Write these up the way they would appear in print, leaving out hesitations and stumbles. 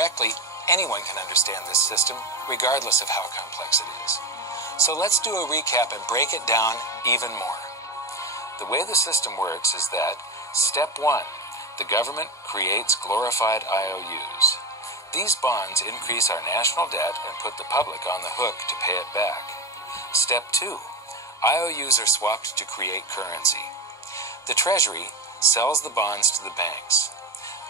Directly, anyone can understand this system, regardless of how complex it is. So let's do a recap and break it down even more. The way the system works is that, step 1, the government creates glorified IOUs. These bonds increase our national debt and put the public on the hook to pay it back. Step 2, IOUs are swapped to create currency. The Treasury sells the bonds to the banks.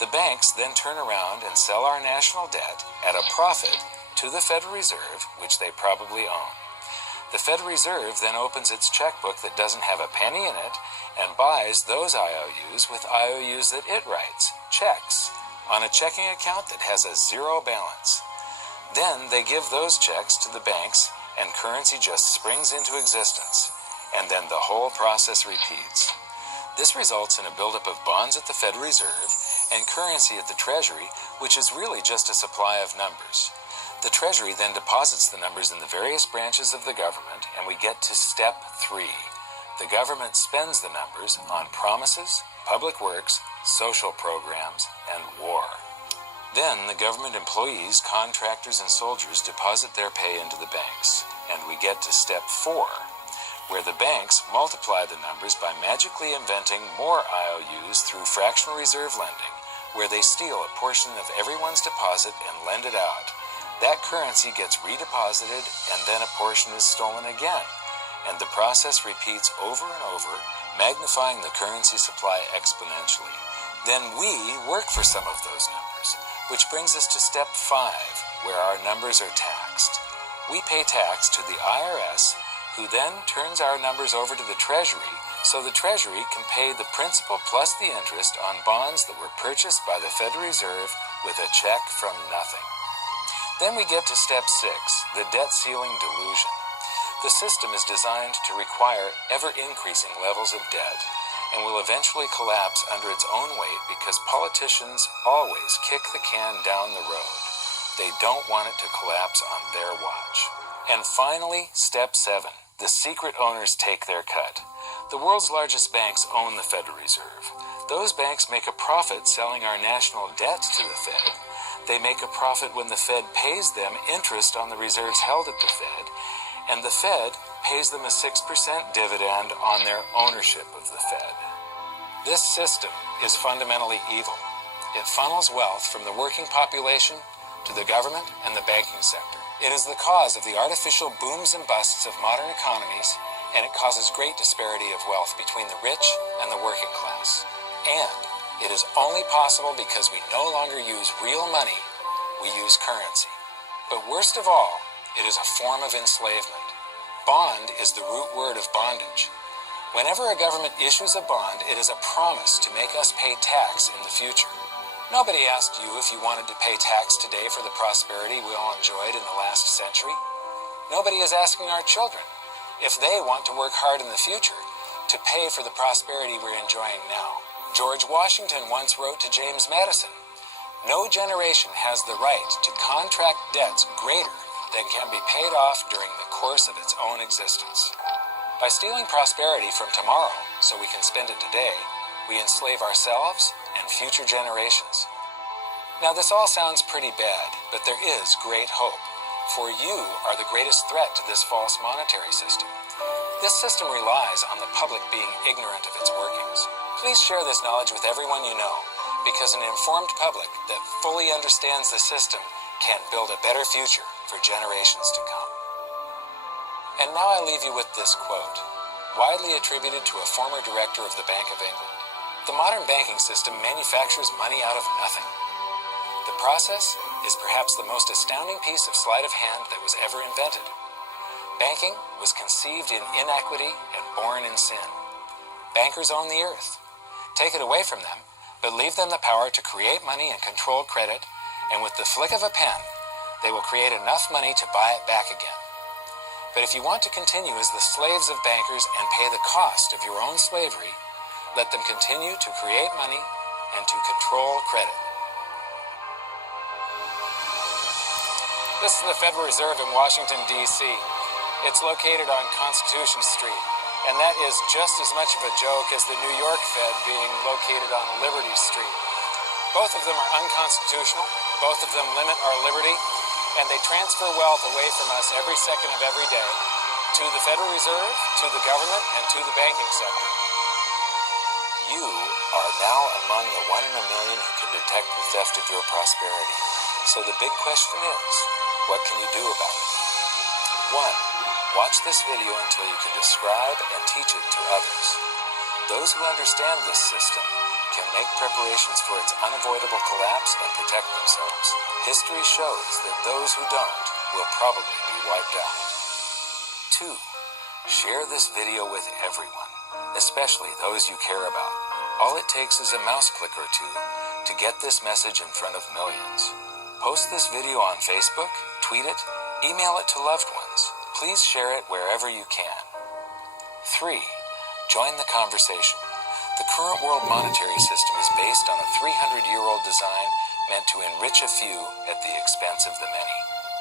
The banks then turn around and sell our national debt at a profit to the Federal Reserve, which they probably own. The Federal Reserve then opens its checkbook that doesn't have a penny in it and buys those IOUs with IOUs that it writes, checks, on a checking account that has a zero balance. Then they give those checks to the banks and currency just springs into existence, and then the whole process repeats. This results in a buildup of bonds at the Federal Reserve and currency at the Treasury, which is really just a supply of numbers. The Treasury then deposits the numbers in the various branches of the government, and we get to step 3. The government spends the numbers on promises, public works, social programs, and war. Then the government employees, contractors, and soldiers deposit their pay into the banks, and we get to step 4, where the banks multiply the numbers by magically inventing more IOUs through fractional reserve lending, where they steal a portion of everyone's deposit and lend it out. That currency gets redeposited, and then a portion is stolen again, and the process repeats over and over, magnifying the currency supply exponentially. Then we work for some of those numbers, which brings us to step 5, where our numbers are taxed. We pay tax to the IRS, who then turns our numbers over to the Treasury, so the Treasury can pay the principal plus the interest on bonds that were purchased by the Federal Reserve with a check from nothing. Then we get to step 6, the debt ceiling delusion. The system is designed to require ever-increasing levels of debt and will eventually collapse under its own weight because politicians always kick the can down the road. They don't want it to collapse on their watch. And finally, step 7, the secret owners take their cut. The world's largest banks own the Federal Reserve. Those banks make a profit selling our national debt to the Fed. They make a profit when the Fed pays them interest on the reserves held at the Fed, and the Fed pays them a 6% dividend on their ownership of the Fed. This system is fundamentally evil. It funnels wealth from the working population to the government and the banking sector. It is the cause of the artificial booms and busts of modern economies, and it causes great disparity of wealth between the rich and the working class. And it is only possible because we no longer use real money, we use currency. But worst of all, it is a form of enslavement. Bond is the root word of bondage. Whenever a government issues a bond, it is a promise to make us pay tax in the future. Nobody asked you if you wanted to pay tax today for the prosperity we all enjoyed in the last century. Nobody is asking our children if they want to work hard in the future to pay for the prosperity we're enjoying now. George Washington once wrote to James Madison, "No generation has the right to contract debts greater than can be paid off during the course of its own existence." By stealing prosperity from tomorrow so we can spend it today, we enslave ourselves and future generations. Now this all sounds pretty bad, but there is great hope, for you are the greatest threat to this false monetary system. This system relies on the public being ignorant of its workings. Please share this knowledge with everyone you know, because an informed public that fully understands the system can build a better future for generations to come. And now I leave you with this quote, widely attributed to a former director of the Bank of England. The modern banking system manufactures money out of nothing. The process is perhaps the most astounding piece of sleight of hand that was ever invented. Banking was conceived in inequity and born in sin. Bankers own the earth. Take it away from them, but leave them the power to create money and control credit, and with the flick of a pen, they will create enough money to buy it back again. But if you want to continue as the slaves of bankers and pay the cost of your own slavery, let them continue to create money and to control credit. This is the Federal Reserve in Washington, D.C. It's located on Constitution Street, and that is just as much of a joke as the New York Fed being located on Liberty Street. Both of them are unconstitutional, Both of them limit our liberty, and they transfer wealth away from us every second of every day, to the Federal Reserve, to the government, and to the banking sector. You are now among the 1 in a million who can detect the theft of your prosperity. So the big question is, what can you do about it? 1. Watch this video until you can describe and teach it to others. Those who understand this system can make preparations for its unavoidable collapse and protect themselves. History shows that those who don't will probably be wiped out. 2. Share this video with everyone, especially those you care about. All it takes is a mouse click or two to get this message in front of millions. Post this video on Facebook, tweet it, email it to loved ones. Please share it wherever you can. 3. Join the conversation. The current world monetary system is based on a 300-year-old design meant to enrich a few at the expense of the many.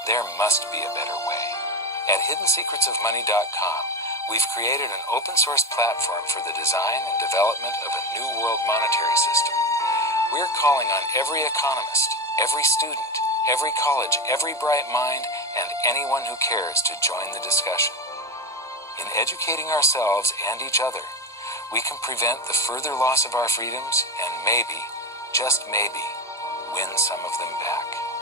There must be a better way. At hiddensecretsofmoney.com, we've created an open-source platform for the design and development of a new world monetary system. We're calling on every economist, every student, every college, every bright mind, and anyone who cares to join the discussion. In educating ourselves and each other, we can prevent the further loss of our freedoms and maybe, just maybe, win some of them back.